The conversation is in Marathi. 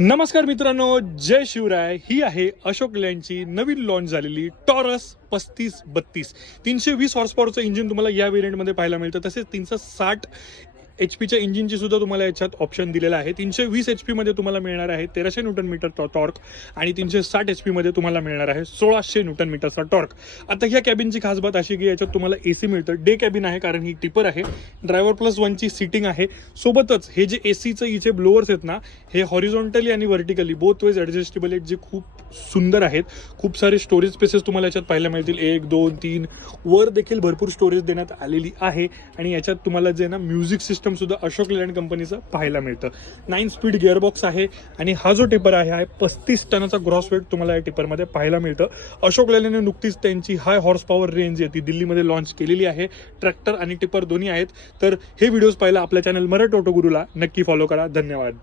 नमस्कार मित्रांनो, जय शिवराय. ही आहे अशोक लेलँडची नवीन लॉन्च झालेली टॉरस 3532. 320 हॉर्स पॉवरचं इंजिन तुम्हाला या व्हेरियंटमध्ये पाहायला मिळतं. तसेच 360 HP इंजिनची सुद्धा तुम्हाला याच्यात ऑप्शन दिलेला आहे. 320 HP मध्ये तुम्हाला मिळणार आहे 1300 न्यूटन मीटर टॉर्क आणि 360 HP मध्ये तुम्हाला मिळणार आहे 1600 न्यूटन मीटरचा टॉर्क. आता ह्या कॅबिनची खास बात अशी की याच्यात तुम्हाला AC मिळतं. डे कॅबिन आहे कारण ही टिपर आहे. ड्रायव्हर प्लस वनची सीटिंग आहे. सोबतच हे जे ACचं इथे ब्लोअर्स आहेत ना, हे हॉरिझॉन्टली आणि व्हर्टिकली बोथ वेज ॲडजस्टेबल आहेत, जे खूप सुंदर आहेत. खूप सारे स्टोरेज स्पेसेस तुम्हाला याच्यात पाहायला मिळतील. 1 2 3 वर देखील भरपूर स्टोरेज देण्यात आलेली आहे. आणि याच्यात तुम्हाला जे ना म्युझिक सिस्टम सुद्धा अशोक लेलँड कंपनीचं पाहायला मिळतं. 9 स्पीड गिअरबॉक्स आहे आणि हा जो टिपर आहे 35 टनाचा ग्रॉस वेट तुम्हाला या टिपरमध्ये पाहायला मिळतं. अशोक लेलँडने नुकतीच त्यांची हाय हॉर्स पॉवर रेंज आहे ती दिल्लीमध्ये लॉन्च केलेली आहे. ट्रॅक्टर आणि टिपर दोन्ही आहेत. तर हे व्हिडिओज पाहायला आपल्या चॅनल मराठी ऑटो गुरुला नक्की फॉलो करा. धन्यवाद.